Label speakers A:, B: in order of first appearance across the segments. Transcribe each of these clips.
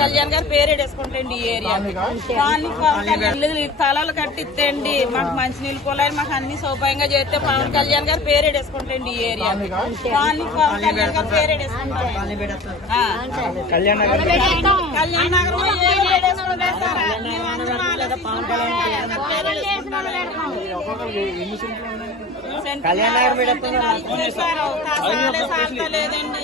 A: కళ్యాణ్ గారు పేరేడేసుకుంటండి ఈ ఏరియా ఇల్లు స్థలాలు కట్టిస్తండి మాకు మంచినీళ్ళు కులాయి మాకు అన్ని సౌకర్యంగా చేస్తే పవన్ కళ్యాణ్ గారు పేరేడేసుకుంటండి ఈ ఏరియా పవన్ కళ్యాణ్ గారు పేరేడేసుకుంటాం కళ్యాణ్ నగర్ లేదండి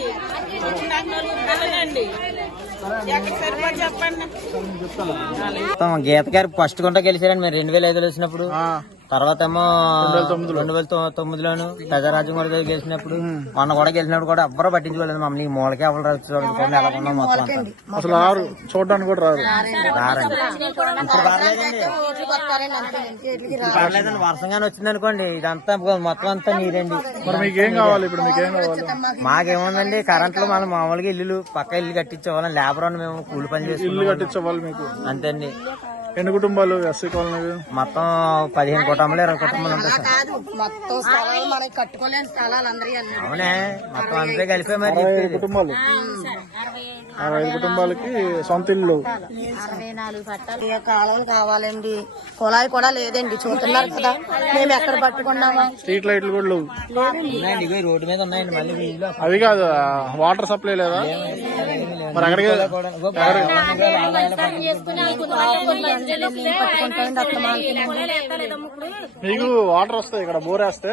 A: చెప్పండి.
B: గీత గారు ఫస్ట్ గుంట గెలిచారండి మీరు 2005లో వచ్చినప్పుడు. తర్వాత ఏమో 2009లోను ప్రజారాజ్యం కూడా గెలిచినప్పుడు మొన్న కూడా గెలిచినప్పుడు కూడా ఎవ్వరూ పట్టించుకోలేదు మమ్మల్ని. మూలకే ఎవరు చూడండి ఎలా ఉన్నాం మొత్తం
C: అసలు రారు, చూడడానికి కూడా రారు.
B: రారండి. ఇప్పుడు పర్లేదండి, వర్షంగానే వచ్చింది అనుకోండి ఇదంతా మొత్తం అంతా నీరండి.
C: మరి మీకేం కావాలి ఇప్పుడు? మీకేం కావాలి?
B: మాకేముందండి కరెంట్ లో మనం మామూలుగా ఇల్లు పక్క ఇల్లు కట్టించేవాళ్ళం. లేబర్ అని మేము కూలి పని చేసి
C: ఇల్లు కట్టించేవాళ్ళు మీకు.
B: అంతే అండి.
C: ఎన్ని కుటుంబాలు ఎస్సీ కాలనీ?
B: మొత్తం 15 కుటుంబాలు 20 కుటుంబాలు ఉంటాయి సార్. అవునే మొత్తం అంతే కలిపే మరి
C: 65 కుటుంబాలు. 65 కుటుంబాలకి సొంత ఇల్లు.
D: కాలం కావాలండి. కుళాయి కూడా లేదండి, చూస్తున్నారు కదా మేము ఎక్కడ పట్టుకున్నామా.
C: స్ట్రీట్ లైట్లు కూడా లేవు.
B: ఉన్నాయండి, రోడ్డు మీద ఉన్నాయండి. మళ్ళీ వీళ్ళు
C: అవి కాదు, వాటర్ సప్లై లేదా? మరి అక్కడికి మీకు వాటర్ వస్తాయి ఇక్కడ బోర్ వేస్తే?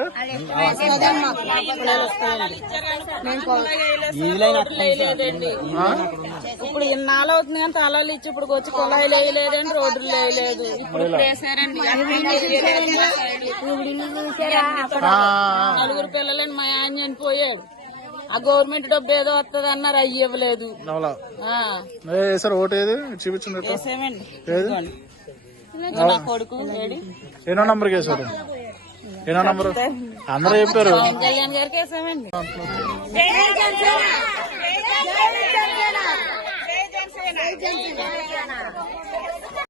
A: ఇప్పుడు ఇన్నాళ్ళు అవుతుంది కానీ తాళాలు ఇచ్చి ఇప్పుడు వచ్చి కుళాయిలు వేయలేదండి, రోడ్లు వేయలేదు. ఇప్పుడు వేసారండి. నలుగురు పిల్లలని మా ఆయన చనిపోయాడు. ఆ గవర్నమెంట్ డబ్బు ఏదో వస్తుంది అన్నారు, అయ్యి ఇవ్వలేదు.
C: సార్ ఓటు ఏది చూపించండి.
A: కొడుకు
C: ఎన్నో నంబర్కి వేసారు? ఎన్నో నంబరు అందరూ చెప్పారు.
A: కళ్యాణ్ గారికి వేసామండి.